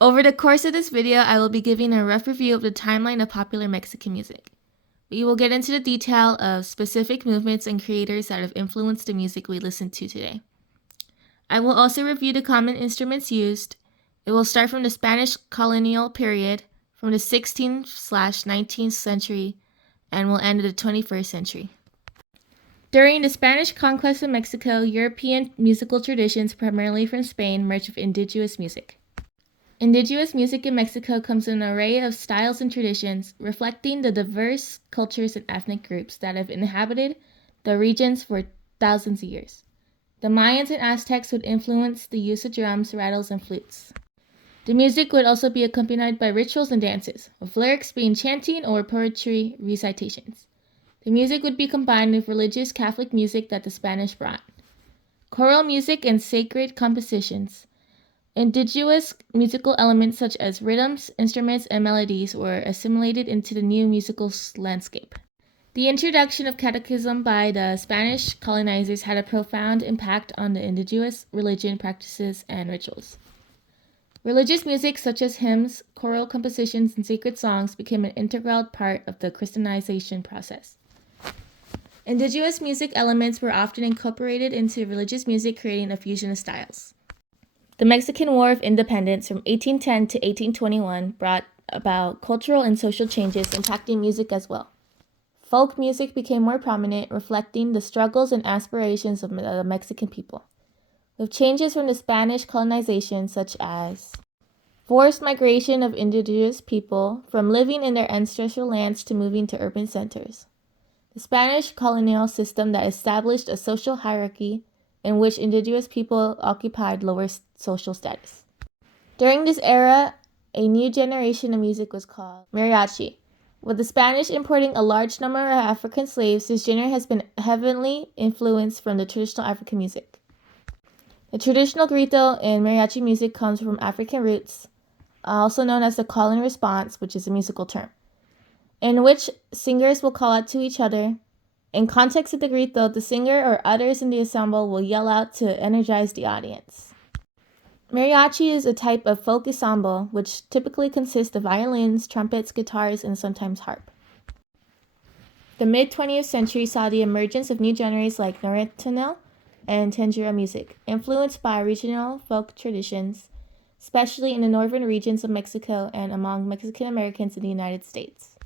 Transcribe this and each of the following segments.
Over the course of this video, I will be giving a rough review of the timeline of popular Mexican music. We will get into the detail of specific movements and creators that have influenced the music we listen to today. I will also review the common instruments used. It will start from the Spanish colonial period, from the 16th/19th century, and will end in the 21st century. During the Spanish conquest of Mexico, European musical traditions, primarily from Spain, merged with indigenous music. Indigenous music in Mexico comes in an array of styles and traditions, reflecting the diverse cultures and ethnic groups that have inhabited the regions for thousands of years. The Mayans and Aztecs would influence the use of drums, rattles, and flutes. The music would also be accompanied by rituals and dances, with lyrics being chanting or poetry recitations. The music would be combined with religious Catholic music that the Spanish brought. Choral music and sacred compositions. Indigenous musical elements such as rhythms, instruments, and melodies were assimilated into the new musical landscape. The introduction of catechism by the Spanish colonizers had a profound impact on the indigenous religion, practices, and rituals. Religious music such as hymns, choral compositions, and sacred songs became an integral part of the Christianization process. Indigenous music elements were often incorporated into religious music, creating a fusion of styles. The Mexican War of Independence from 1810 to 1821 brought about cultural and social changes impacting music as well. Folk music became more prominent, reflecting the struggles and aspirations of the Mexican people. With changes from the Spanish colonization, such as forced migration of indigenous people from living in their ancestral lands to moving to urban centers. The Spanish colonial system that established a social hierarchy in which indigenous people occupied lower social status. During this era, a new generation of music was called mariachi. With the Spanish importing a large number of African slaves, this genre has been heavily influenced from the traditional African music. The traditional grito in mariachi music comes from African roots, also known as the call and response, which is a musical term, in which singers will call out to each other. In context of the grito, the singer or others in the ensemble will yell out to energize the audience. Mariachi is a type of folk ensemble which typically consists of violins, trumpets, guitars, and sometimes harp. The mid-20th century saw the emergence of new genres like norteño and tanguera music, influenced by regional folk traditions, especially in the northern regions of Mexico and among Mexican Americans in the United States.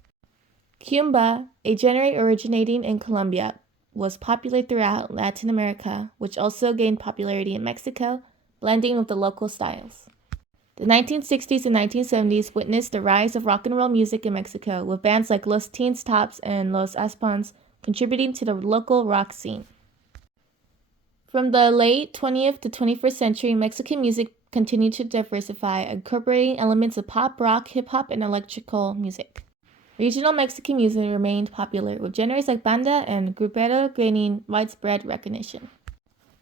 Cumbia, a genre originating in Colombia, was popular throughout Latin America, which also gained popularity in Mexico, blending with the local styles. The 1960s and 1970s witnessed the rise of rock and roll music in Mexico, with bands like Los Teens Tops and Los Aspons contributing to the local rock scene. From the late 20th to 21st century, Mexican music continued to diversify, incorporating elements of pop, rock, hip-hop, and electrical music. Regional Mexican music remained popular, with genres like banda and grupero gaining widespread recognition.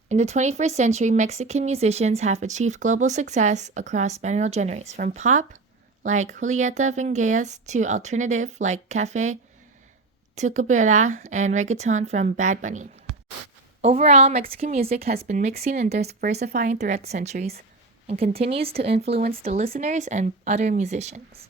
In the 21st century, Mexican musicians have achieved global success across many genres, from pop, like Julieta Venegas, to alternative, like Café Tacuba, and reggaeton from Bad Bunny. Overall, Mexican music has been mixing and diversifying throughout the centuries, and continues to influence the listeners and other musicians.